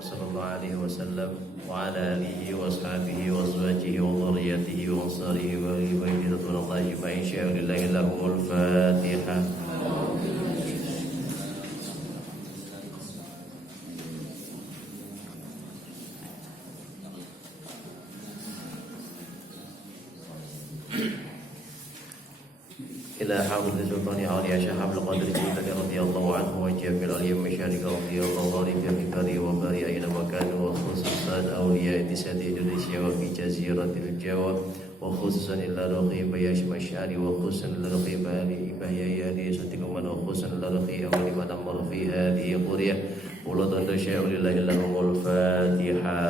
صلى الله عليه وسلم وعلى آله وأصحابه وأزواجه وذريته وأنصاره وأهله رضوان الله أجمعين. شاء لله لهم الفاتحة. إلى حافظ سلطان علي شهاب القدر الجيلاني رضي الله عنه وجميع الأولياء المشارق رضي الله عنهم في باري وباري أينما كانوا، وخصوصا أولياء سادة إندونيسيا وفي جزيرة الجوا، وخصوصا إلى رقيب ياش مشاري، وخصوصا إلى رقيب بهيا يالي صدقكم، وخصوصا إلى رقيب ولمن أمر في هذه القرية ولطن شاء لله لهم الفاتحة.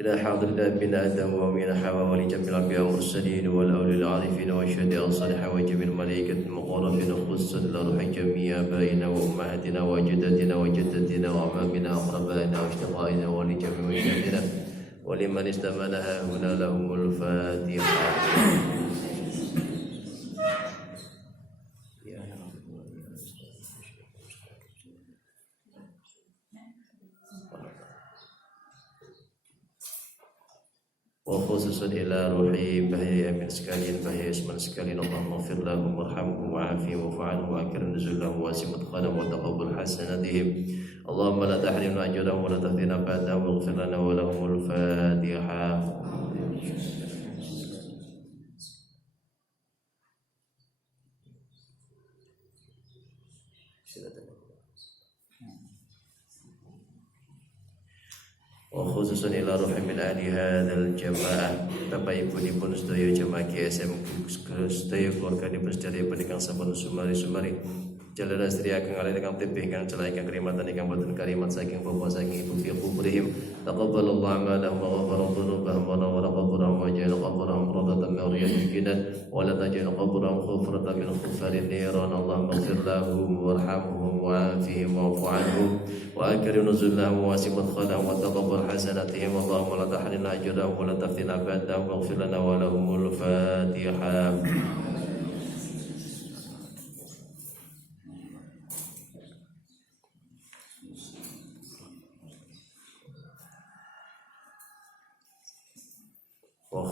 إلى حاضر من آدم ومن حواء ولجميع الأنبياء والمرسلين والأولياء العارفين والشهداء الصالحين وجميع الملائكة المقربين، خصوصا إلى روح جميع آبائنا وأمهاتنا وأجدادنا وجداتنا وأعمامنا وأقربائنا وأشقائنا ولجميع مشاهدنا ولمن استمعنا هنا لهم الفاتحة. وخصوصا إلى روحي بهي من sekalian بهي اسمان sekalian اللهم اغفر لهم وارحمهم وعافهم واعف عنهم وأكرم نزلهم واسع مدخلهم وتقبل حسناتهم، اللهم لا تحرمنا أجرهم ولا تفتنا بعدهم واغفر لنا ولهم الفاتحة. Khususan ila ruhi min ahli hadzal jamaah, Bapak Ibu dipun sedaya jamaah GSM sedaya keluarga dipun sedaya pendekang sampun sumari jalan istri akan alih dengan tepih kang celai kang kerimatan kang boten karimat saking bapak saking ibu fi kuburihim, taqabbalallahu a'malahum wa ghafara dhunubahum wa nawwara qabrahum wa ja'ala qabrahum rawdatan min riyadil jinan wa la taj'al qabrahum khufratan min khufarin niran. Allahumma ighfir lahum warhamhum wa'afihim wa'fu 'anhum wa akrim nuzulahum wa wasi' mudkhalahum wa taqabbal hasanatihim. Allahumma la tahrimna ajrahum wa la taftina ba'dahum waghfir lana wa lahumul Fatihah.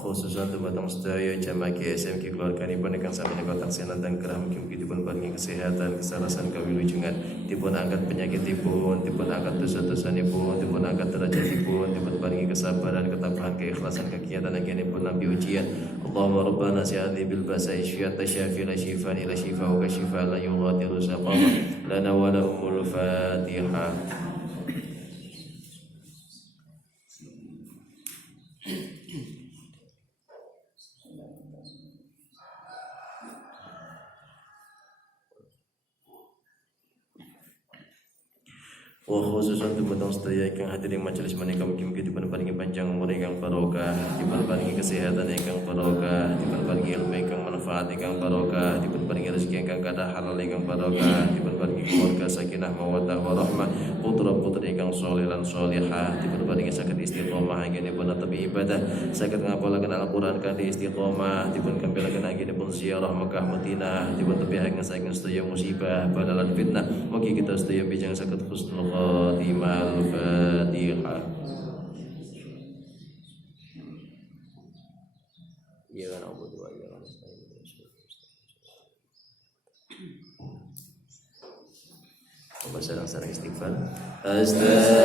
Khususan batang sedaya jamaah GSM keluarga nipun ingkang sami kotak senan dan kerah mugi dipun paringi kesehatan, kesarasan kawilujengan, dipun angkat penyakitipun, dipun angkat dosa-dosanipun, dipun angkat derajatipun, dipun paringi kesabaran, ketabahan, keikhlasan, kegiatan anggenipun nabi ujian. Allahumma rabbana si'adhi bil basa isyat tasyafi la shifan ila shifa wa kashifa la yughadiru saqama lana wa lahumul Fatihah. Wa khususan dumateng sedaya ingkang hadir ing majelis menika mugi-mugi dipun paringi panjang umur ingkang barokah, dipun paringi kesehatan ingkang barokah, dipun paringi ilmu ingkang manfaat ingkang barokah, dipun paringi rezeki ingkang kathah halal ingkang barokah, dipun paringi keluarga sakinah mawaddah warahmah, putra-putri ingkang shalih lan shalihah, dipun paringi saged istiqomah anggenipun netepi ibadah, saged ngapalaken Al-Qur'an kanthi istiqomah, dipun kampelaken anggenipun ziarah Mekah Madinah, dipun tepihaken saking sedaya musibah balalan fitnah. Mugi kita sedaya bijang saged husnul khatimah. Al-Fatihah. Ya na'budu wa iyyaka nasta'in. Sarang-sarang istighfar. Astaghfirullah.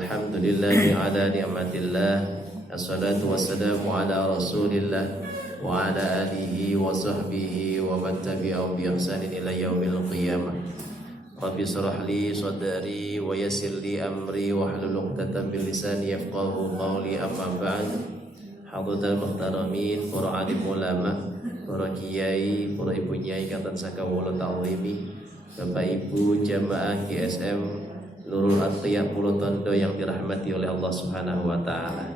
Alhamdulillahi ala ni'matillah. Assalatu wassalamu ala rasulillah wa ala alihi wa sahbihi wa man tabi'ahum bi ihsanin ila yaumil qiyamah. Rabbi shrah li sadri wa yassir li amri wa hlul 'uqdatam min lisani yafqahu qawli. Amma ba'd. Hadirin muhtaramin, para alim ulama, para kiai, para ibu nyai katan sakawula ta'zimi, Bapak Ibu jamaah GSM Nurul Atqiyah Pulau Tondo yang dirahmati oleh Allah Subhanahu wa taala.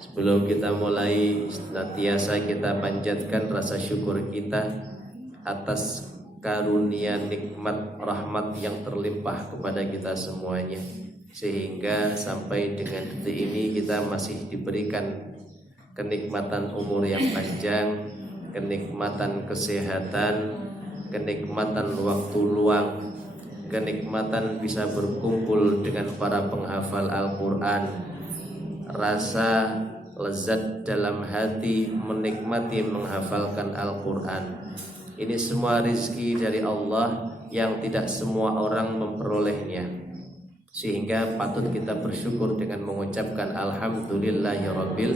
Sebelum kita mulai, senantiasa kita panjatkan rasa syukur kita atas karunia nikmat rahmat yang terlimpah kepada kita semuanya, sehingga sampai dengan detik ini kita masih diberikan kenikmatan umur yang panjang, kenikmatan kesehatan, kenikmatan waktu luang, kenikmatan bisa berkumpul dengan para penghafal Al-Quran, rasa lezat dalam hati menikmati menghafalkan Al-Quran. Ini semua rizki dari Allah yang tidak semua orang memperolehnya, sehingga patut kita bersyukur dengan mengucapkan Alhamdulillahirabbil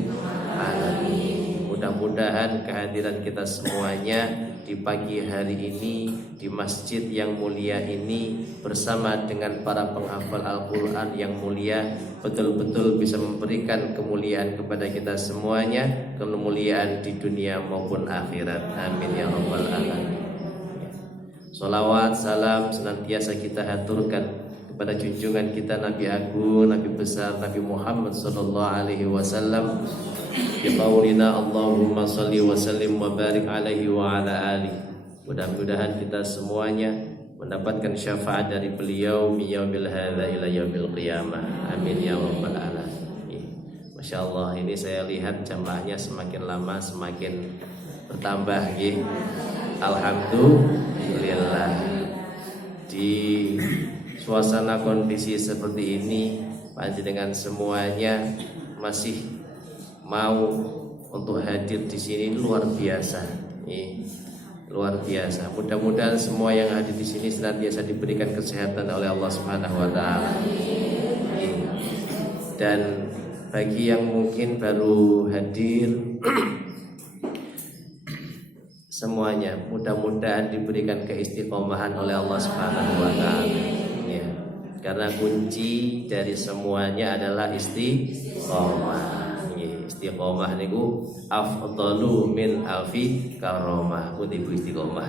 alamin. Mudah-mudahan kehadiran kita semuanya di pagi hari ini di masjid yang mulia ini bersama dengan para penghafal Al-Quran yang mulia betul-betul bisa memberikan kemuliaan kepada kita semuanya, kemuliaan di dunia maupun akhirat. Amin ya rabbal alamin. Salawat salam senantiasa kita haturkan kepada junjungan kita Nabi Agung, Nabi besar Nabi Muhammad sallallahu alaihi wasallam. Biqaulina Allahumma salli wa sallim wa barik alaihi wa ala alihi. Mudah-mudahan kita semuanya mendapatkan syafaat dari beliau min yaumil hadza ila yaumil qiyamah. Amin ya rabbal alamin. Masya Allah, ini saya lihat jamaahnya semakin lama semakin bertambah. Alhamdulillah. Di suasana kondisi seperti ini, panjenengan semuanya masih mau untuk hadir di sini luar biasa. Luar biasa. Mudah-mudahan semua yang hadir di sini senantiasa diberikan kesehatan oleh Allah Subhanahu wa taala. Dan bagi yang mungkin baru hadir semuanya mudah-mudahan diberikan keistiqomahan oleh Allah Subhanahu wa taala. Karena kunci dari semuanya adalah istiqomah. Istiqomah niku afdalu min alfi karomah. Pundi Bu istiqomah.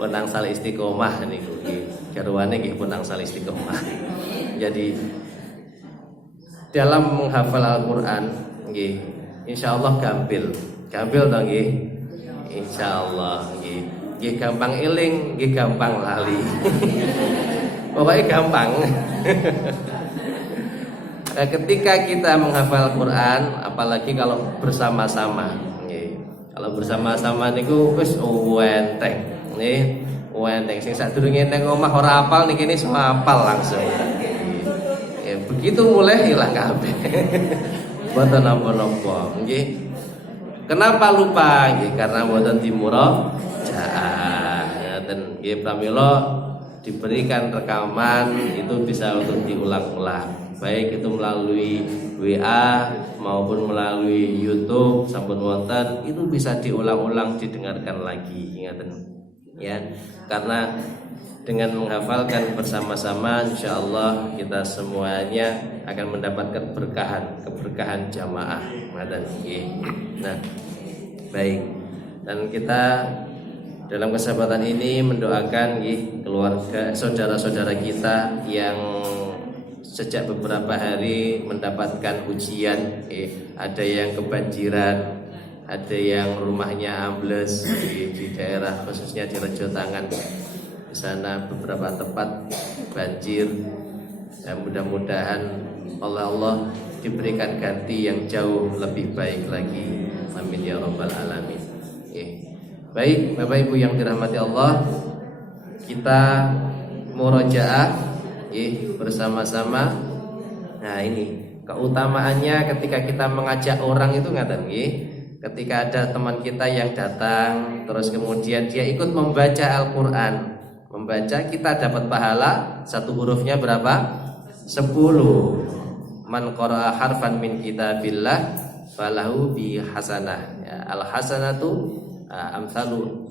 Pun angsal istiqomah niku nggih. Garwane nggih pun angsal istiqomah. Jadi dalam menghafal Al-Qur'an nggih insyaallah gampil. Gampil to nggih? Insyaallah nggih. Nggih gampang eling, nggih gampang lali. Pokoknya gampang. Ketika kita menghafal Quran, apalagi kalau bersama-sama, kalau bersama-sama niku wis enteng, enteng. Sing sadurunge nang omah ora hafal niki wis hafal langsung. Begitu mulai hilang kabeh. Mboten napa-napa, nggih. Kenapa lupa? Nggih, karena mboten dimurajaah. Ngaten nggih pramila diberikan rekaman itu bisa untuk diulang-ulang. Baik itu melalui WA maupun melalui YouTube sampun wonten, itu bisa diulang-ulang didengarkan lagi. Ingatan ya, karena dengan menghafalkan bersama-sama insya Allah kita semuanya akan mendapatkan keberkahan jamaah. Nah, baik, dan kita dalam kesempatan ini mendoakan keluarga saudara-saudara kita yang sejak beberapa hari mendapatkan ujian, ada yang kebanjiran, ada yang rumahnya ambles di daerah khususnya di Rejo Tangan. Di sana beberapa tempat banjir. Ya, mudah-mudahan Allah diberikan ganti yang jauh lebih baik lagi. Amin ya rabbal alamin. Baik, Bapak Ibu yang dirahmati Allah, kita murojaah bersama-sama. Nah, ini keutamaannya ketika kita mengajak orang itu ngaten nggih. Ketika ada teman kita yang datang terus kemudian dia ikut membaca Al-Qur'an, kita dapat pahala satu hurufnya berapa? 10. Man qara'a harfan min kitabillah falahu bi hasanah. Ya, al hasanatu amsalu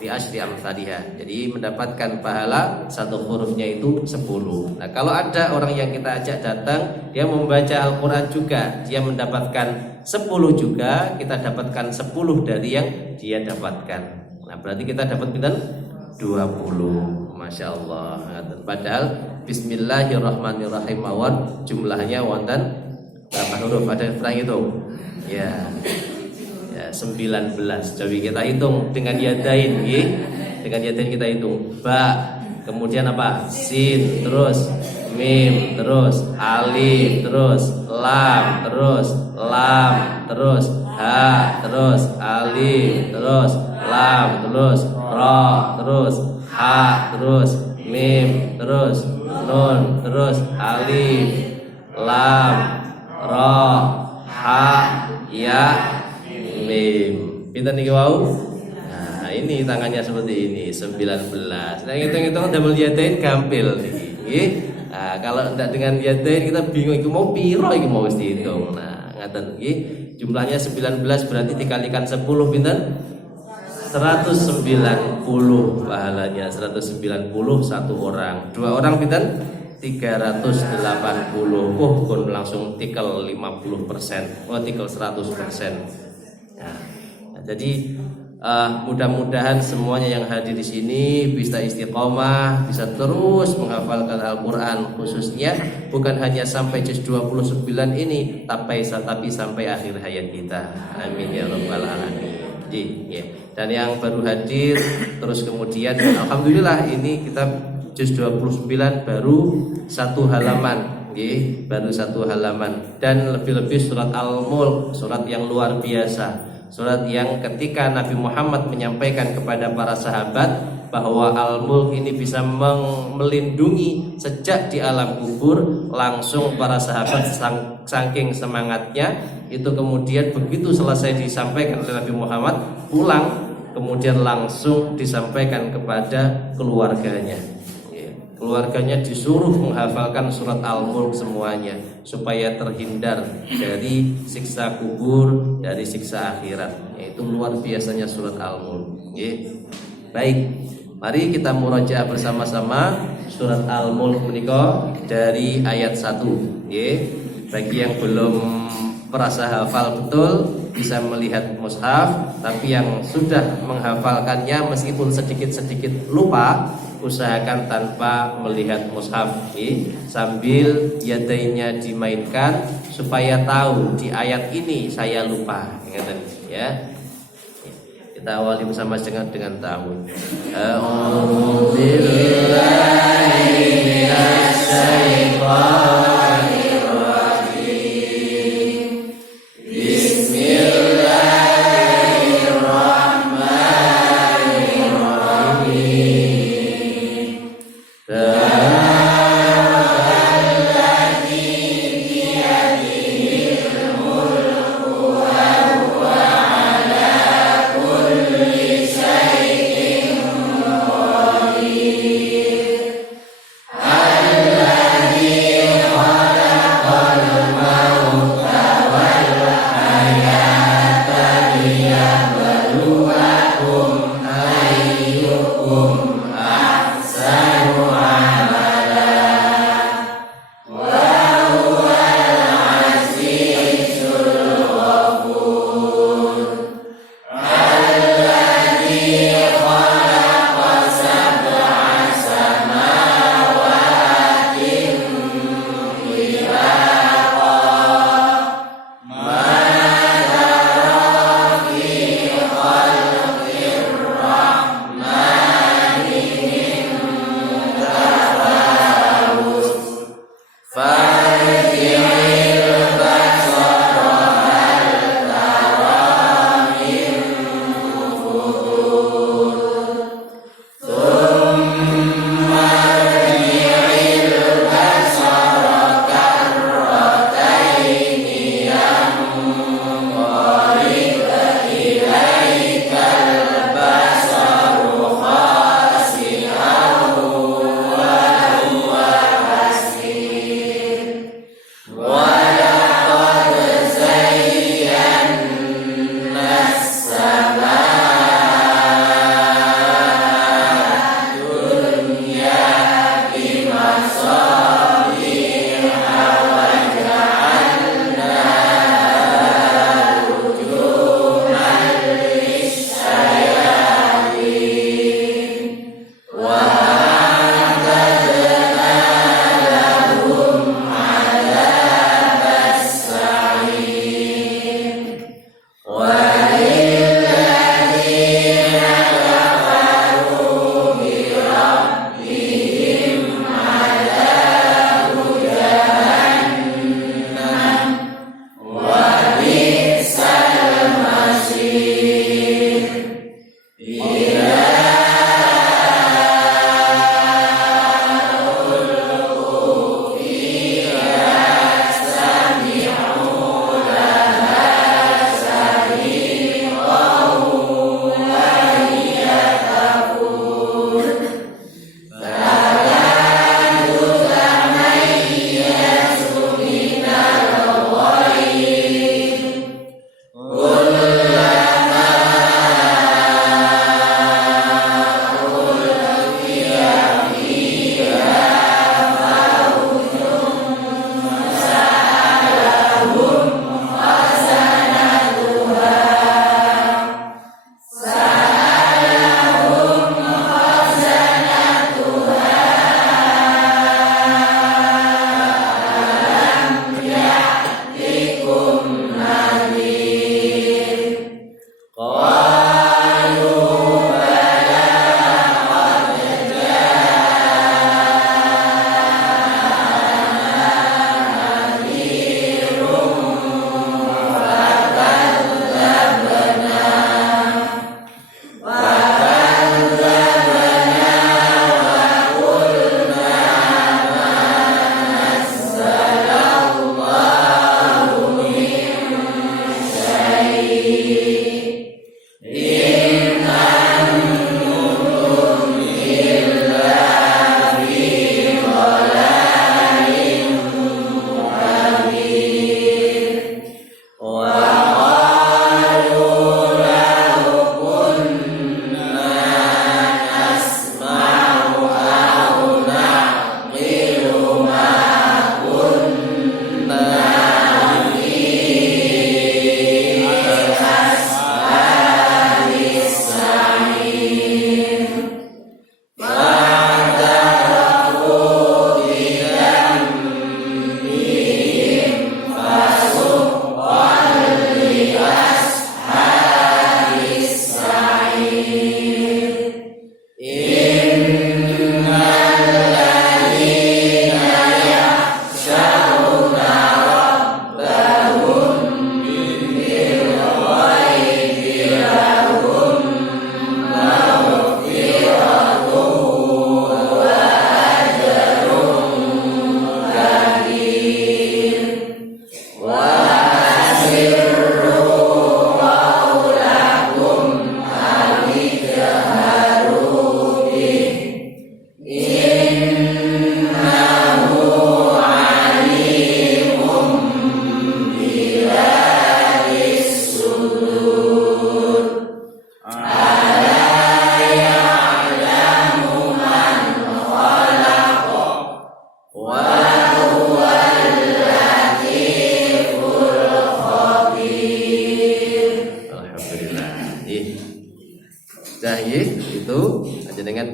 bi asyri amsalihha. Jadi mendapatkan pahala satu hurufnya itu 10. Nah, kalau ada orang yang kita ajak datang, dia membaca Al-Qur'an juga, dia mendapatkan 10 juga, kita dapatkan 10 dari yang dia dapatkan. Nah, berarti kita dapat pinten? 20. Masya Allah. Padahal bismillahirrahmanirrahim mawon jumlahnya wonten berapa huruf? Ada yang itu? Ya, 19. Coba kita hitung dengan yadain, dengan yadain kita hitung. Ba, kemudian apa? Sin, terus mim, terus alif, terus lam, terus lam, terus ha, terus alif, terus lam, terus ra, terus ha, terus mim, terus nun, terus alif, lam, ra, ha, ya, mim. Pinten niki wau? Nah, ini tangannya seperti ini, 19. Nah, hitung-hitung double yadain gampil niki. Nah, kalau tidak dengan yadain kita bingung iku mau piro iku mau wis dihitung. Nah, ngaten nggih. Jumlahnya 19 berarti dikalikan 10 pinten? 190 pahalanya. 190 satu orang. Dua orang pinten? 380. Pun langsung tikel 50%. Oh, tikel 100%. Nah, jadi mudah-mudahan semuanya yang hadir di sini bisa istiqomah, bisa terus menghafalkan Al-Qur'an, khususnya bukan hanya sampai juz 29 ini, tapi sampai akhir hayat kita. Amin ya rabbal alamin. Ya. Dan yang baru hadir terus kemudian alhamdulillah ini kita juz 29 baru satu halaman. Baru satu halaman, dan lebih-lebih surat Al-Mulk, surat yang luar biasa, surat yang ketika Nabi Muhammad menyampaikan kepada para sahabat bahwa Al-Mulk ini bisa melindungi sejak di alam kubur, langsung para sahabat saking semangatnya itu, kemudian begitu selesai disampaikan oleh Nabi Muhammad, pulang kemudian langsung disampaikan kepada keluarganya. Keluarganya disuruh menghafalkan surat Al-Mulk semuanya supaya terhindar dari siksa kubur, dari siksa akhirat. Itu luar biasanya surat Al-Mulk. Baik, mari kita murojaah bersama-sama surat Al-Mulk menika dari ayat 1. Bagi yang belum merasa hafal betul bisa melihat mushaf, tapi yang sudah menghafalkannya meskipun sedikit-sedikit lupa, usahakan tanpa melihat mushaf, sambil yadainnya dimainkan supaya tahu di ayat ini saya lupa, ya. Kita awali bersama dengan tahu. A'udzu billahi minasy syaithanir rajim.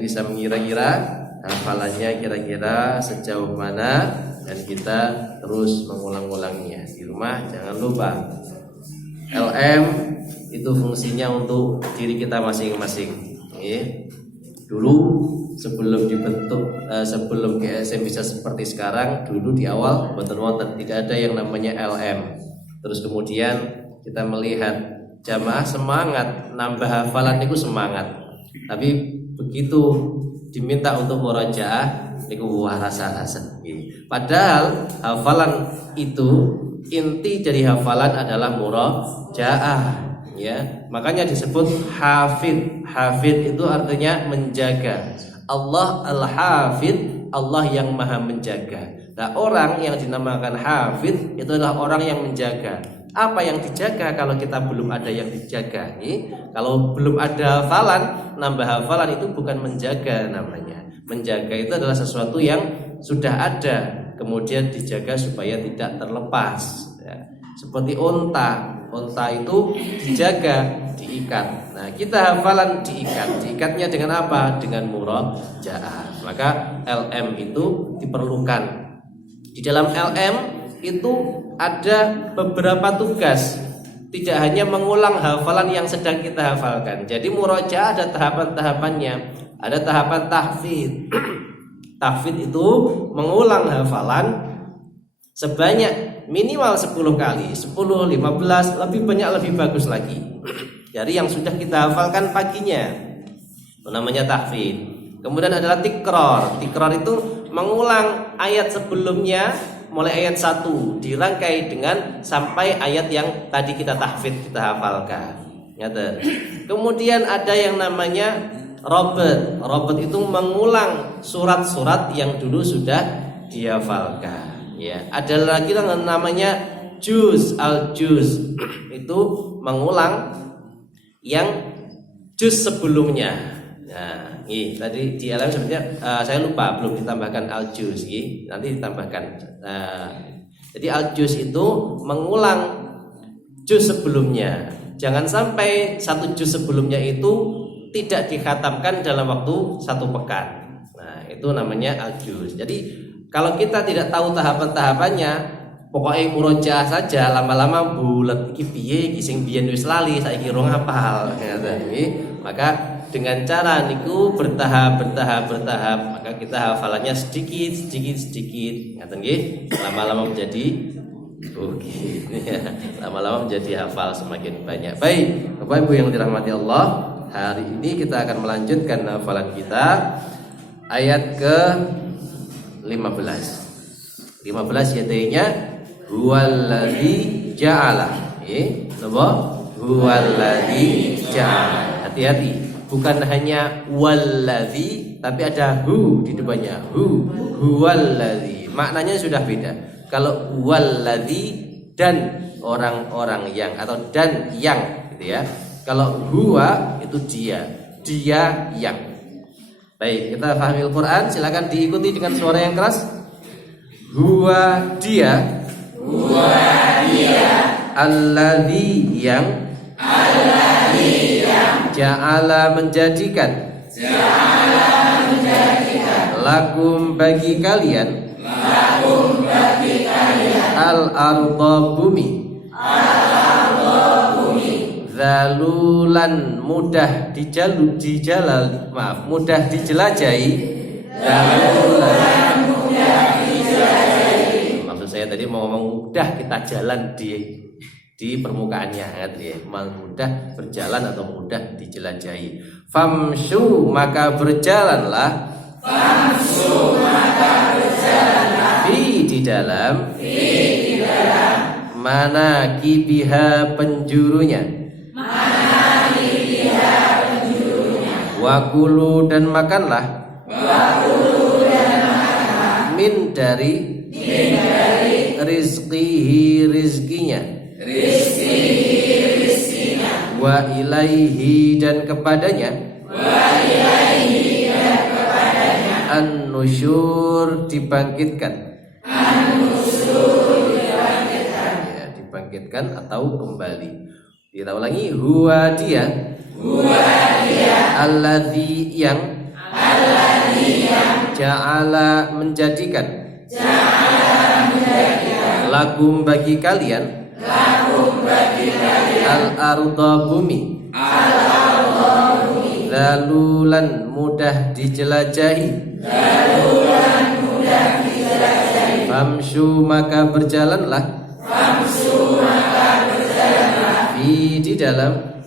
bisa mengira-ngira hafalannya kira-kira sejauh mana, dan kita terus mengulang-ulangnya di rumah. Jangan lupa LM itu fungsinya untuk diri kita masing-masing. Dulu sebelum dibentuk, sebelum GSM bisa seperti sekarang, dulu di awal wonten tidak ada yang namanya LM. Terus kemudian kita melihat jamaah semangat nambah hafalan itu semangat, tapi begitu diminta untuk murajaah niku wah rasa-rasa. Padahal hafalan itu, inti dari hafalan adalah murajaah. Ya, makanya disebut hafid. Hafid itu artinya menjaga. Allah al-hafid, Allah yang maha menjaga. Nah, orang yang dinamakan hafid itu adalah orang yang menjaga. Apa yang dijaga kalau kita belum ada yang dijaga? Kalau belum ada hafalan, nambah hafalan itu bukan menjaga namanya. Menjaga itu adalah sesuatu yang sudah ada, kemudian dijaga supaya tidak terlepas. Ya. Seperti unta itu dijaga, diikat. Nah, kita hafalan diikat. Diikatnya dengan apa? Dengan murajaah. Maka LM itu diperlukan. Di dalam LM itu ada beberapa tugas. Tidak hanya mengulang hafalan yang sedang kita hafalkan. Jadi murajaah ada tahapan-tahapannya. Ada tahapan tahfidz. Tahfidz itu mengulang hafalan sebanyak minimal 10 kali, 10, 15, lebih banyak lebih bagus lagi. Dari yang sudah kita hafalkan paginya. Itu namanya tahfidz. Kemudian adalah tikror. Tikror itu mengulang ayat sebelumnya, mulai ayat 1 dirangkai dengan sampai ayat yang tadi kita tahfidz, kita hafalkan. Kemudian ada yang namanya robot. Robot itu mengulang surat-surat yang dulu sudah dihafalkan. Ya, ada lagi yang namanya juz, al-juz. Itu mengulang yang juz sebelumnya. Nah, tadi di alam sebenarnya saya lupa belum ditambahkan al-juz, nanti ditambahkan. Jadi al-juz itu mengulang juz sebelumnya. Jangan sampai satu juz sebelumnya itu tidak dikhatamkan dalam waktu 1 pekan. Nah, itu namanya al-juz. Jadi kalau kita tidak tahu tahapan-tahapannya, pokoknya murojaah saja, lama-lama bulet iki piye iki sing biyen wis lali saiki rong hafal. Maka dengan cara niku bertahap, maka kita hafalannya sedikit. Ngaten nggih? Lama-lama menjadi lama-lama menjadi hafal semakin banyak. Baik, Bapak Ibu yang dirahmati Allah, hari ini kita akan melanjutkan hafalan kita ayat ke 15 yaitu huwallazi ja'ala. Napa? Huwallazi ja'ala. Hati-hati. Bukan hanya wallazi, tapi ada hu di depannya. Huwallazi. Maknanya sudah beda. Kalau wallazi dan orang-orang yang, atau dan yang gitu ya. Kalau huwa itu dia yang. Baik, kita pahami Al-Qur'an, silakan diikuti dengan suara yang keras. Huwa dia allazi yang ja'ala menjadikan lakum bagi kalian al-ardha bumi zalulan mudah mudah dijelajahi. Maksud saya tadi mau ngomong mudah kita jalan di permukaannya, ya, mudah berjalan atau mudah dijelajahi. Famshu maka berjalanlah. Di dalam manakibiha penjurunya. Wakulu dan makanlah. Min dari rizqihi rizkinya. Wa ilaihi dan kepadanya. An-nusyur dibangkitkan. Ya, dibangkitkan atau kembali. Kita ulangi, huwa dia alladzi yang Ja'ala menjadikan lakum bagi kalian al-arda bumi lalulan mudah dijelajahi famshu maka berjalanlah di dalam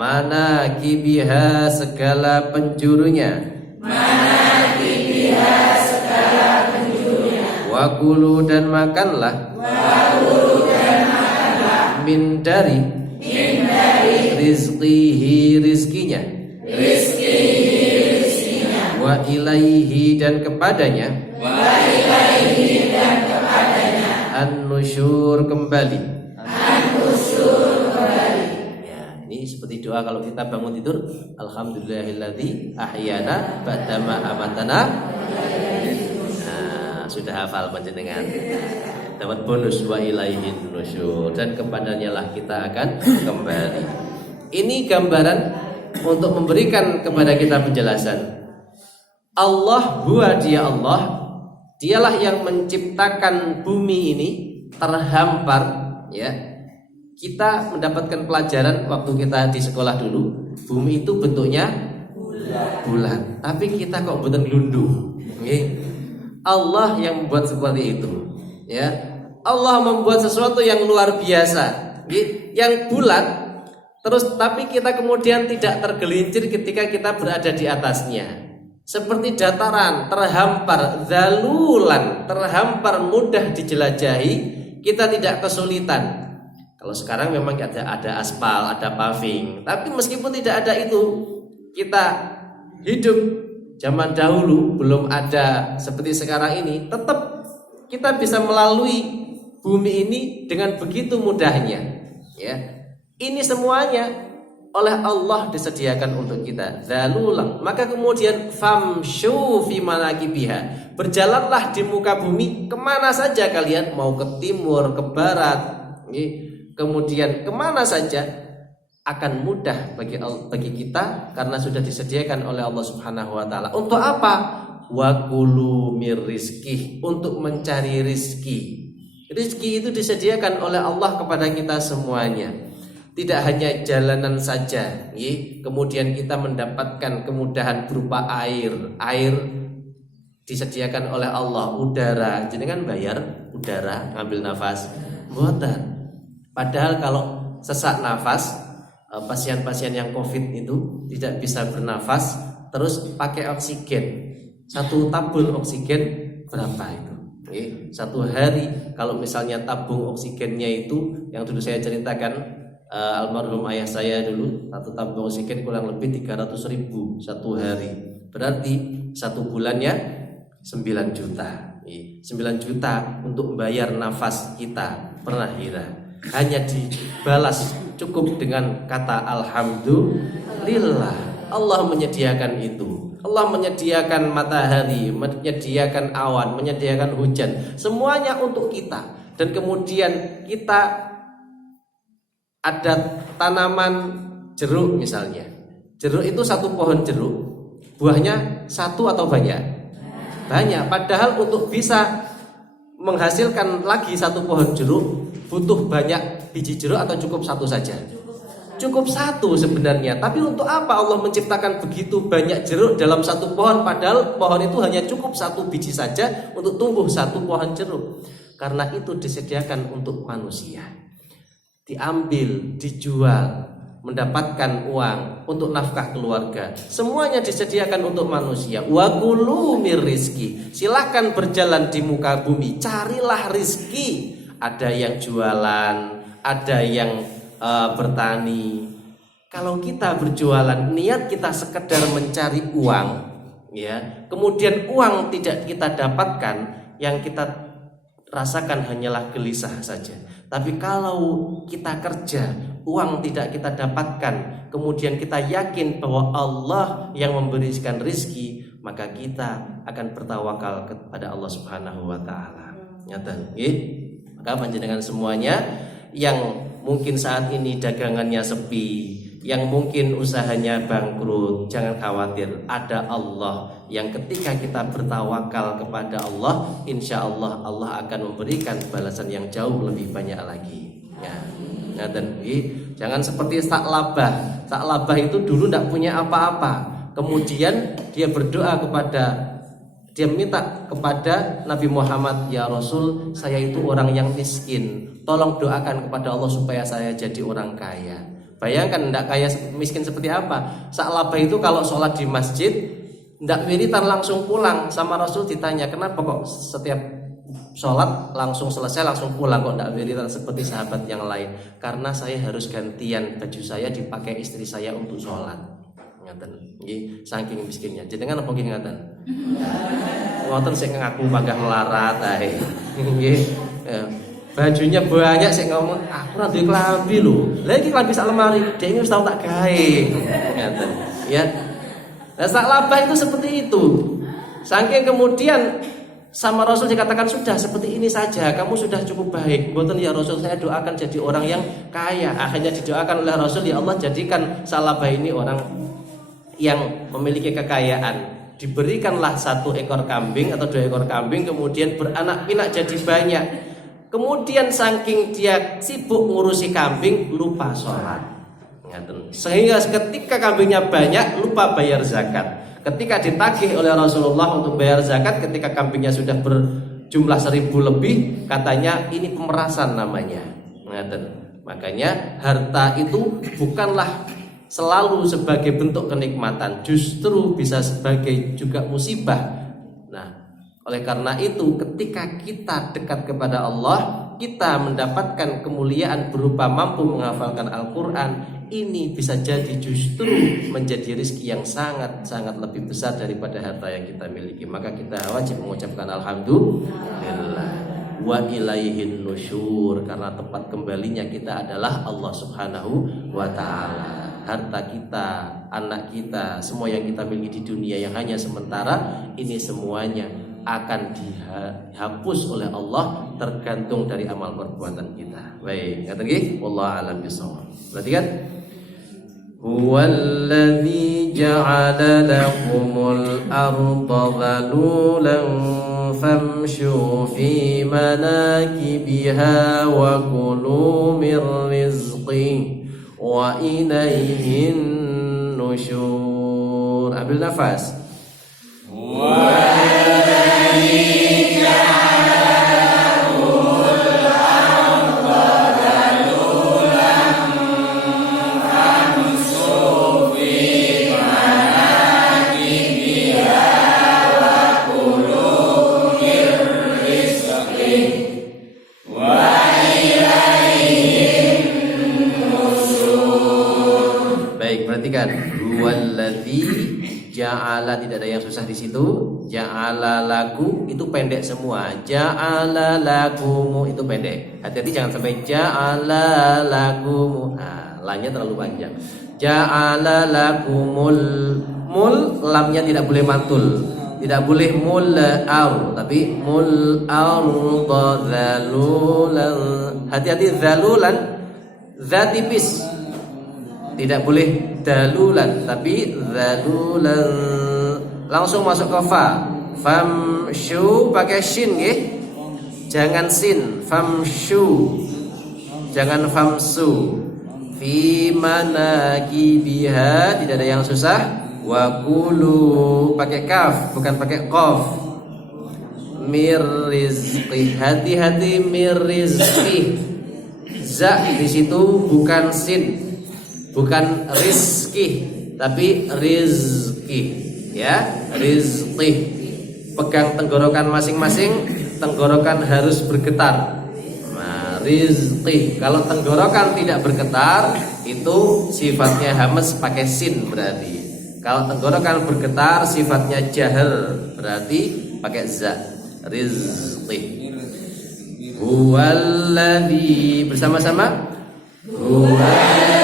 manakibiha segala penjurunya wakulu dan makanlah min dari rizqihi rizkinya wa ilaihi dan kepadanya an-nusyur kembali. Ya, ini seperti doa kalau kita bangun tidur, alhamdulillahilladzi ahyana ba'dama amatana. Nah, sudah hafal panjenengan. Dapat bonus wa ilaihin nusyur dan kepadanya lah kita akan kembali. Ini gambaran untuk memberikan kepada kita penjelasan. Allah huwa dia Allah, dialah yang menciptakan bumi ini terhampar, ya. Kita mendapatkan pelajaran waktu kita di sekolah dulu, bumi itu bentuknya bulat, tapi kita kok bentuk gelundung. Allah yang membuat seperti itu, ya. Allah membuat sesuatu yang luar biasa, yang bulat, terus tapi kita kemudian tidak tergelincir ketika kita berada di atasnya. Seperti dataran terhampar, zalulan, terhampar mudah dijelajahi, kita tidak kesulitan. Kalau sekarang memang ada aspal, ada paving, tapi meskipun tidak ada itu, kita hidup zaman dahulu belum ada seperti sekarang ini, tetap kita bisa melalui bumi ini dengan begitu mudahnya, ya. Ini semuanya oleh Allah disediakan untuk kita. Zalulang, maka kemudian famshu fi manakibiha, berjalanlah di muka bumi kemana saja kalian, mau ke timur, ke barat, kemudian kemana saja akan mudah bagi kita karena sudah disediakan oleh Allah Subhanahu wa taala. Untuk apa? Wa kulu mir rizqih, untuk mencari rizki. Rizki itu disediakan oleh Allah kepada kita semuanya. Tidak hanya jalanan saja, kemudian kita mendapatkan kemudahan berupa air. Air disediakan oleh Allah, udara, jenengan bayar udara, ngambil nafas, mboten. Padahal kalau sesak nafas, pasien-pasien yang COVID itu tidak bisa bernafas, terus pakai oksigen. Satu tabung oksigen berapa itu? Satu hari kalau misalnya tabung oksigennya itu, yang dulu saya ceritakan, almarhum ayah saya dulu, satu tabung oksigen kurang lebih 300.000 satu hari. Berarti satu bulannya 9 juta. 9 juta untuk membayar nafas kita. Pernah kira? Hanya dibalas cukup dengan kata alhamdulillah. Allah menyediakan itu. Allah menyediakan matahari, menyediakan awan, menyediakan hujan. Semuanya untuk kita. Dan kemudian kita ada tanaman jeruk misalnya. Jeruk itu satu pohon jeruk, buahnya satu atau banyak? Banyak. Padahal untuk bisa menghasilkan lagi satu pohon jeruk butuh banyak biji jeruk atau cukup satu saja? Cukup satu sebenarnya. Tapi untuk apa Allah menciptakan begitu banyak jeruk dalam satu pohon, padahal pohon itu hanya cukup satu biji saja untuk tumbuh satu pohon jeruk? Karena itu disediakan untuk manusia. Diambil, dijual, mendapatkan uang untuk nafkah keluarga. Semuanya disediakan untuk manusia. Wa kulu mir rizki, silahkan berjalan di muka bumi, carilah rizki. Ada yang jualan, ada yang bertani. Kalau kita berjualan, niat kita sekedar mencari uang, ya, kemudian uang tidak kita dapatkan, yang kita rasakan hanyalah gelisah saja. Tapi kalau kita kerja, uang tidak kita dapatkan, kemudian kita yakin bahwa Allah yang memberikan rizki, maka kita akan bertawakal kepada Allah Subhanahu wa taala. Nyata, maka panjenengan semuanya yang mungkin saat ini dagangannya sepi, yang mungkin usahanya bangkrut, jangan khawatir, ada Allah yang ketika kita bertawakal kepada Allah, insya Allah Allah akan memberikan balasan yang jauh lebih banyak lagi. Ya, dan jangan seperti Sa'labah. Sa'labah itu dulu tidak punya apa-apa, kemudian dia berdoa dia minta kepada Nabi Muhammad, ya Rasul, saya itu orang yang miskin, tolong doakan kepada Allah supaya saya jadi orang kaya. Bayangkan tidak kaya miskin seperti apa. Sa'labah itu kalau sholat di masjid tidak wiritan langsung pulang. Sama Rasul ditanya, kenapa kok setiap sholat langsung selesai langsung pulang, kok tidak wiritan seperti sahabat yang lain? Karena saya harus gantian baju saya dipakai istri saya untuk sholat. Ngaten, saking miskinnya. Jenengan apa nggih ngaten? Ngoten sing ngaku panggah melarat ae. Nggih. Bajunya banyak, saya ngomong aku ora duwe klambi lho. Lah iki klambi sak lemari, dhewe wis tau tak gawe. Ngaten. Ya. Nah, Sa'labah itu seperti itu. Saking kemudian sama Rasul dikatakan sudah seperti ini saja, kamu sudah cukup baik. Mboten ya Rasul, saya doakan jadi orang yang kaya. Akhirnya didoakan oleh Rasul, ya Allah jadikan Sa'labah ini orang yang memiliki kekayaan. Diberikanlah 1 ekor kambing atau 2 ekor kambing, kemudian beranak pinak jadi banyak. Kemudian saking dia sibuk ngurusi kambing, lupa sholat. Sehingga ketika kambingnya banyak, lupa bayar zakat. Ketika ditagih oleh Rasulullah untuk bayar zakat, ketika kambingnya sudah berjumlah 1000 lebih, katanya ini pemerasan namanya. Makanya harta itu bukanlah selalu sebagai bentuk kenikmatan, justru bisa sebagai juga musibah. Oleh karena itu, ketika kita dekat kepada Allah, kita mendapatkan kemuliaan berupa mampu menghafalkan Al-Quran. Ini bisa jadi justru menjadi rezeki yang sangat-sangat lebih besar daripada harta yang kita miliki. Maka kita wajib mengucapkan Alhamdulillah. Wa ilaihin nusyur, karena tempat kembalinya kita adalah Allah Subhanahu wa ta'ala. Harta kita, anak kita, semua yang kita miliki di dunia yang hanya sementara, ini semuanya akan dihapus oleh Allah tergantung dari amal perbuatan kita. Baik, ngaten nggih, wallahu a'lam bishawab. Perhatikan. Huwallazi ja'ala lakumul arda dhalulan famshu fi manakibiha wa kulu mir rizqi wa ilaihin nusyur. Ambil nafas. Perhatikan, huwallazi ja'ala, tidak ada yang susah di situ. Ja'ala laku itu pendek semua. Ja'ala lakumu itu pendek. Hati-hati jangan sampai ja'ala lakumu. Lamnya terlalu panjang. Ja'ala lakumul, mul lamnya tidak boleh mantul. Tidak boleh mul ar, tapi mul arda zalulan. Hati-hati zalulan, za tipis. Tidak boleh dalulan, tapi zalulan. Langsung masuk ke fa. Famshu pakai shin nggih. Jangan sin, famshu. Jangan famsu. Fi manakibiha, tidak ada yang susah. Wa kulu pakai kaf, bukan pakai qaf. Mir rizqi, hati-hati mir rizqi. Za di situ bukan sin. Bukan rizki, tapi rizki, ya, rizki. Pegang tenggorokan masing-masing, tenggorokan harus bergetar. Nah, rizki. Kalau tenggorokan tidak bergetar, itu sifatnya hamas pakai sin berarti. Kalau tenggorokan bergetar, sifatnya jahar, berarti pakai za. Rizki. Huwallazi, bersama-sama. Huwallazi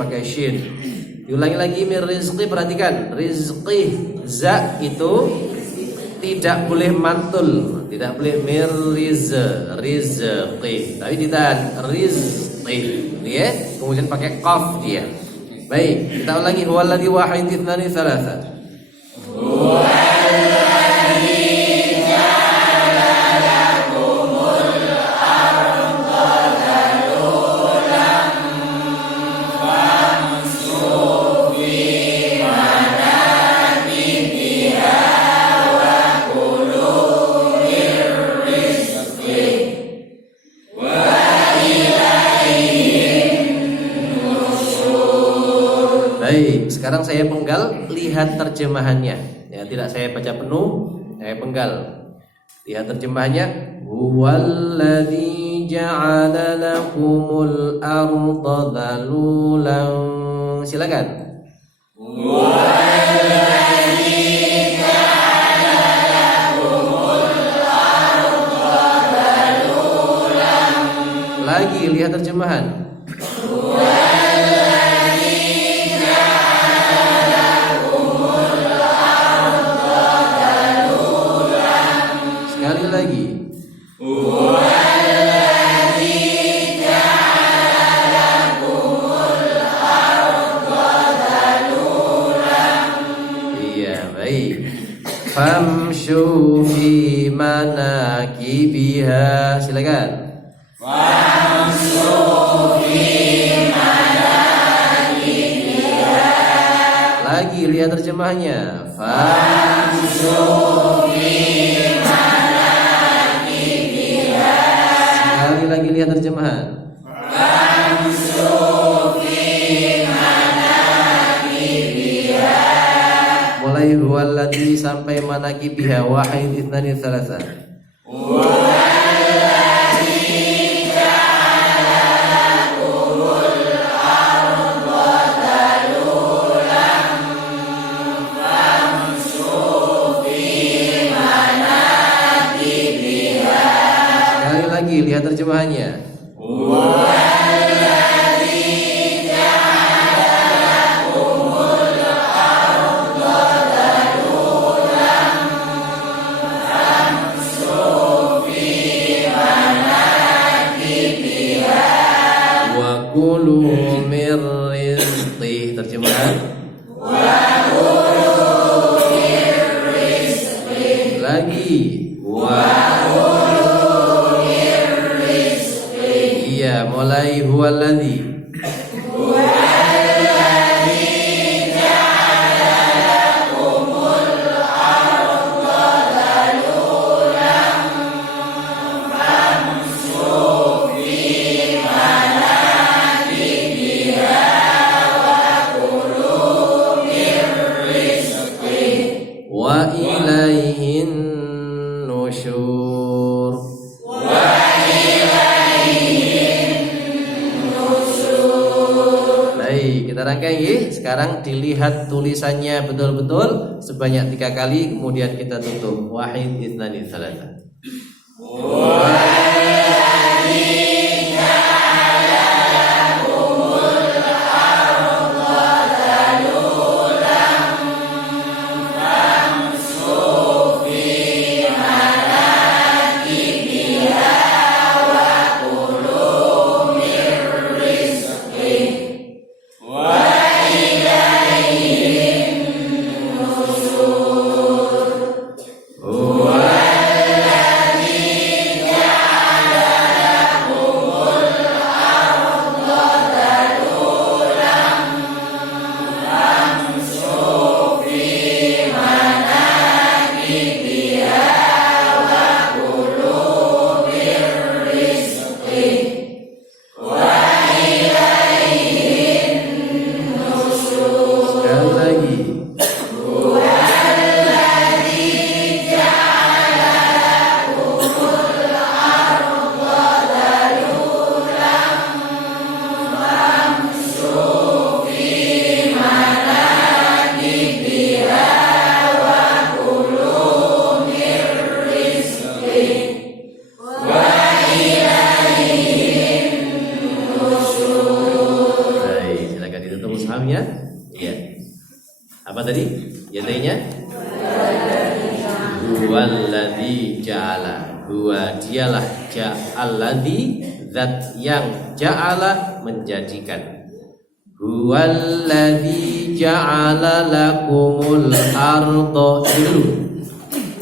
pakai shin. Diulangi lagi, mir rizqi, perhatikan, rizqi, za itu tidak boleh mantul, tidak boleh mir rizqi, tapi ditahan rizqi, ya. Kemudian pakai qaf dia. Baik, kita ulangi, huwallazi wahid ithnani thalatha. Baik, sekarang saya penggal, lihat terjemahannya. Ya, tidak saya baca penuh, saya penggal. Lihat terjemahannya. Huwallazi ja'ala lakumul arda dhalulan. Silakan. Huwallazi ja'ala lakumul arda dhalulan. Lagi lihat terjemahan. Famshu fi manakibiha. Silakan. Famshu fi manakibiha. Lagi lihat terjemahnya. Famshu fi manakibiha. Sekali lagi lihat terjemahan. Famshu fi manakibiha. Mulai huwallazi sampai manakibiha wahid ithnani thalatha. Huwallazi ja'ala lakumul arda dhalulan famshu fi manakibiha. Sekali lagi lihat terjemahannya. Kulu mir rizqi. Terjemahan. Wa kulu mir rizqi. Lagi. Wa kulu mir rizqi. Iya, mulai huwallazi. Wa ilaihin nusyur. Wa ilaihin nusyur. Baik, kita rangkai ya. Sekarang dilihat tulisannya betul-betul sebanyak 3 kali, kemudian kita tutup. Wahid ithnani thalatha. pahaminya? Iya. Apa tadi? Yadainya? Huwallazi ja'ala. Huwa dialah alladzi zat yang ja'ala menjadikan. Huwallazi ja'ala lakumul arda dulu.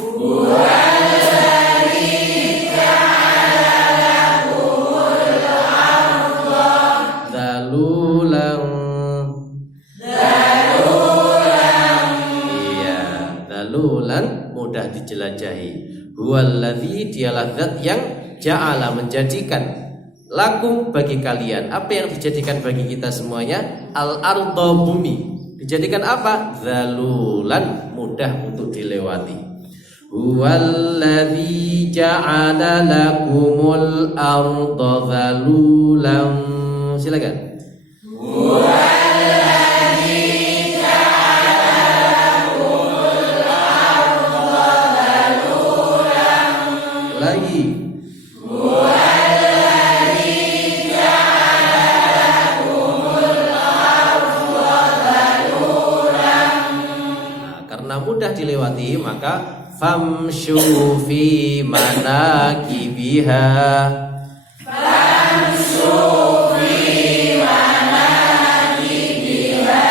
Huwallazi ja'ala lakumul arda Dalulan. Iya, dalulan mudah dijelajahi. Huwallazi dialah zat yang ja'ala menjadikan lakum bagi kalian. Apa yang dijadikan bagi kita semuanya? Al-arda bumi. Dijadikan apa? Zalulan mudah untuk dilewati. Huwallazi ja'ala lakumul arda zalulan. Silakan. Huwallazi ja'ala lakumul arda zalulan. Lagi. Mudah dilewati maka famshu fi manakibiha. Famshu fi manakibiha.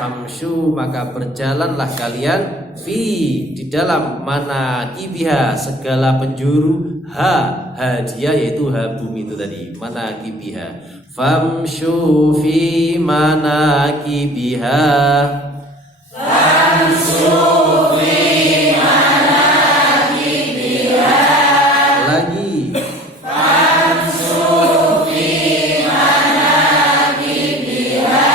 Famshu maka berjalanlah kalian fi di dalam manakibiha segala penjuru dia yaitu bumi itu tadi manakibiha. Famshu fi manakibiha. Famshu fi manakibiha. Lagi. Famshu fi manakibiha.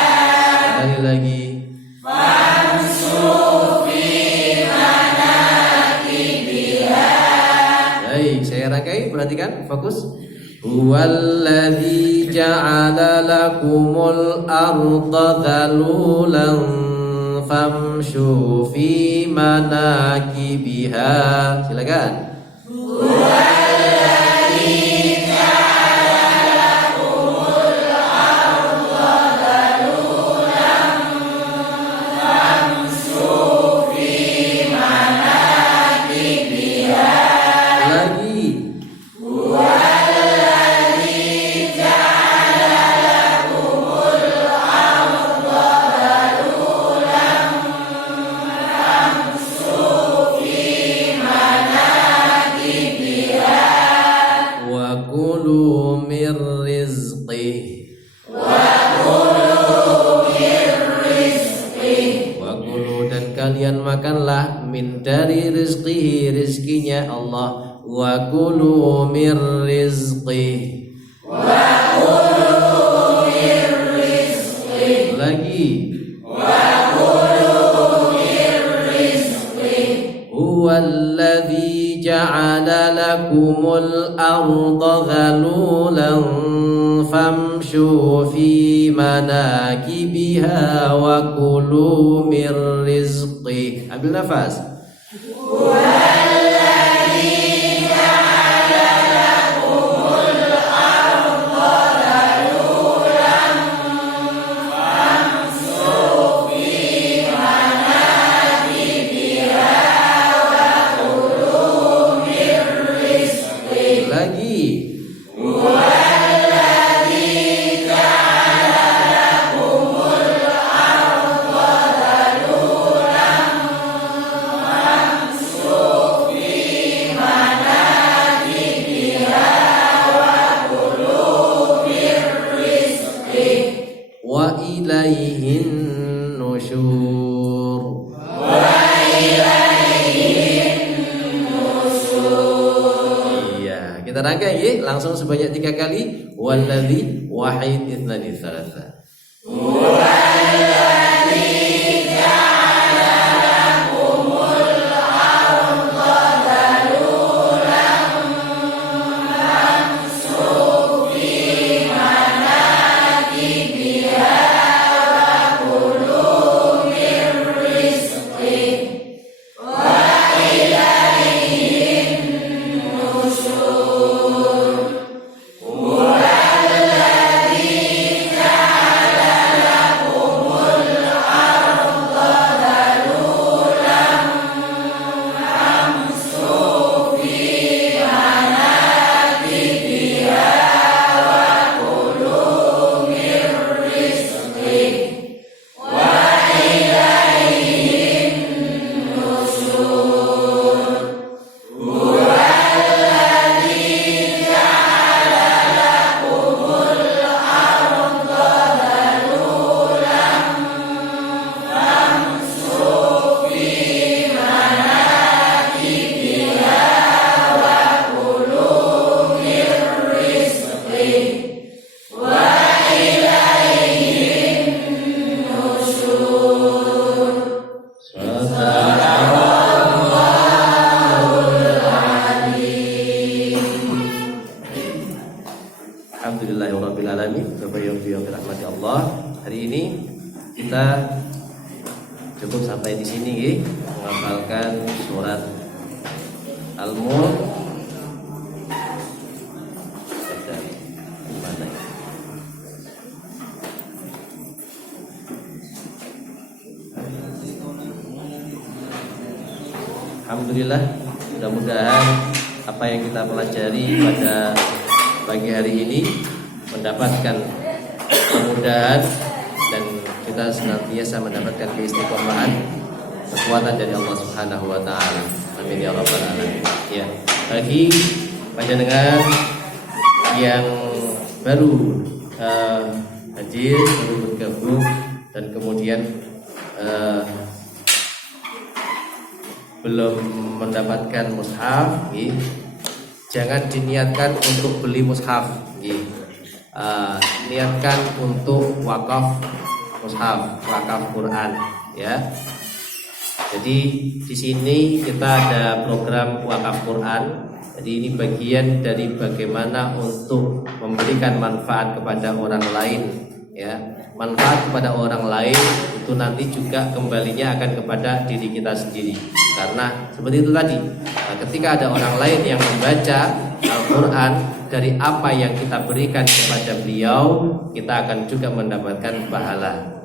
Lagi. Famshu fi manakibiha. Baik, saya rangkai, perhatikan, fokus. Huwallazi ja'ala lakumul arda dhalulan famshu fi manakibiha. Silakan. Huwallazi ja'ala lakumul arda dhalulan famshu fi manakibiha. Lagi. Huwallazi ja'ala lakumul arda dhalulan famshu fi manakibiha. Wa kulu mir rizqih. Wa kulu dan kalian makanlah min dari rizqihi rizkinya Allah. Wa kulu mir rizqih. Lagi. Huwallazi ja'ala lakumul arda dhalulan famshu fi manakibiha wa kulu mir rizqih. Ambil nafas. Lagi. Wa ilaihin nusyur. Iya, kita rangkai ya, langsung sebanyak 3 kali. Walladzi wahid ithnani tsalatsa. Alhamdulillahirabbil alamin. Bi rahmati Allah. Hari ini kita cukup sampai di sini ya, menghafalkan surat Al-Mulk. Alhamdulillah, mudah-mudahan apa yang kita pelajari pada pagi hari ini mendapatkan kemudahan dan kita senantiasa mendapatkan keistiqomahan, kekuatan dari Allah Subhanahu wa taala. Amin ya rabbal alamin. Ya, bagi panjenengan yang baru hadir, baru bergabung dan kemudian belum mendapatkan mushaf, jangan diniatkan untuk beli mushaf, niatkan untuk wakaf mushaf, wakaf Quran, ya. Jadi di sini kita ada program wakaf Quran. Jadi ini bagian dari bagaimana untuk memberikan manfaat kepada orang lain, ya. Manfaat kepada orang lain itu nanti juga kembalinya akan kepada diri kita sendiri. Karena seperti itu tadi, ketika ada orang lain yang membaca Al-Quran dari apa yang kita berikan kepada beliau, kita akan juga mendapatkan pahala.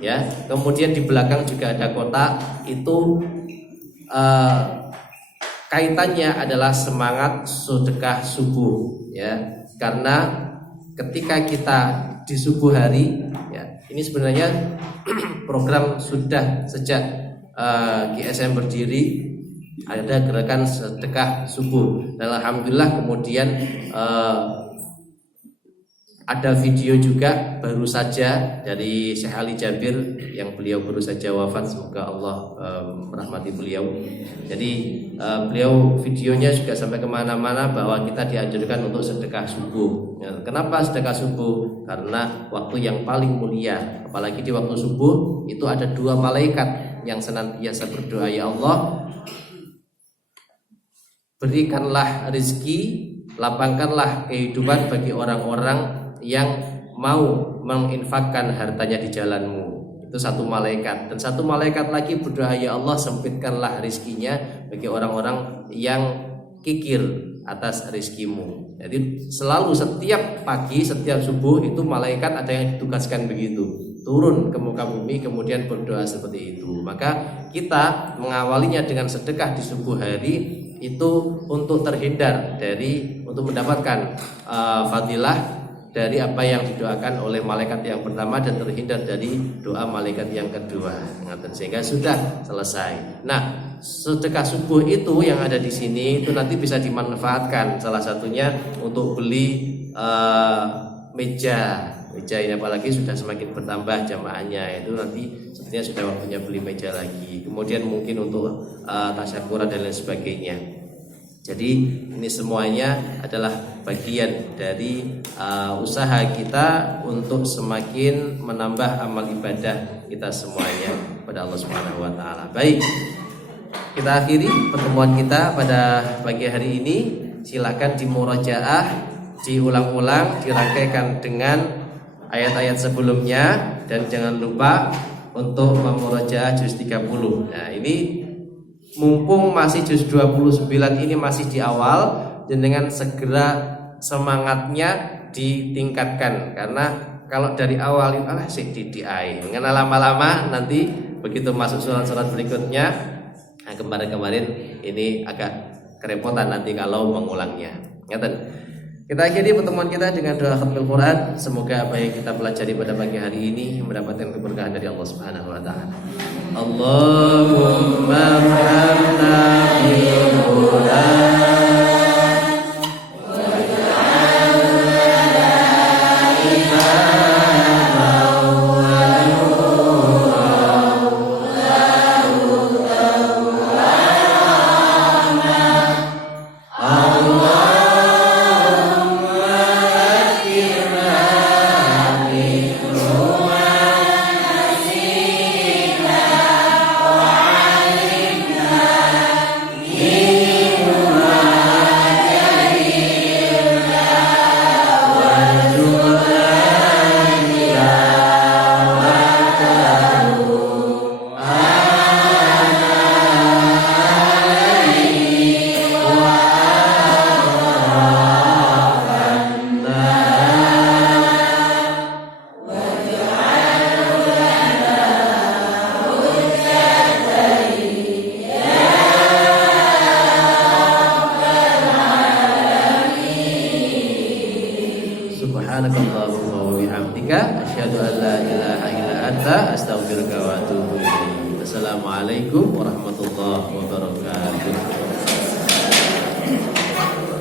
Ya. Kemudian di belakang juga ada kotak, itu kaitannya adalah semangat sedekah subuh, ya. Karena ketika kita di subuh hari, ya, ini sebenarnya program sudah sejak GSM berdiri ada gerakan sedekah subuh. Dan alhamdulillah kemudian ada video juga baru saja dari Syekh Ali Jabir yang beliau baru saja wafat, semoga Allah merahmati beliau. Jadi beliau videonya juga sampai kemana-mana bahwa kita dianjurkan untuk sedekah subuh. Ya, kenapa sedekah subuh? Karena waktu yang paling mulia, apalagi di waktu subuh itu ada dua malaikat yang senantiasa berdoa, ya Allah, berikanlah rezeki, lapangkanlah kehidupan bagi orang-orang yang mau menginfakkan hartanya di jalanmu. Itu satu malaikat. Dan satu malaikat lagi berdoa, ya Allah, sempitkanlah rizkinya bagi orang-orang yang kikir atas rizkimu. Jadi selalu setiap pagi, setiap subuh itu malaikat ada yang ditugaskan begitu, turun ke muka bumi kemudian berdoa seperti itu. Maka kita mengawalinya dengan sedekah di subuh hari itu untuk terhindar dari, untuk mendapatkan fadilah dari apa yang didoakan oleh malaikat yang pertama dan terhindar dari doa malaikat yang kedua, sehingga sudah selesai. Nah, sedekah subuh itu yang ada di sini itu nanti bisa dimanfaatkan, salah satunya untuk beli meja ini, apalagi sudah semakin bertambah jamaahnya, itu nanti sebenarnya sudah waktunya beli meja lagi. Kemudian mungkin untuk tasyakuran dan lain sebagainya. Jadi ini semuanya adalah bagian dari usaha kita untuk semakin menambah amal ibadah kita semuanya pada Allah Subhanahu wa taala. Baik, kita akhiri pertemuan kita pada pagi hari ini. Silakan dimurajaah, diulang-ulang, dirangkaikan dengan ayat-ayat sebelumnya, dan jangan lupa untuk memurajaah juz 30. Nah, ini mumpung masih juz 29 ini masih di awal, dan dengan segera semangatnya ditingkatkan, karena kalau dari awal itu DDI, karena lama-lama nanti begitu masuk surat-surat berikutnya, nah kemarin ini agak kerepotan nanti kalau mengulangnya. Kita akhiri pertemuan kita dengan doa khatmul Quran. Semoga apa yang kita pelajari pada pagi hari ini mendapatkan keberkahan dari Allah Subhanahu wa taala. Allahumma arhamna bil Quran. Amin. Subhanakallahumma wa bihamdika asyhadu an la ilaha illa anta astaghfiruka wa atubu ilaik. Assalamualaikum warahmatullahi wabarakatuh.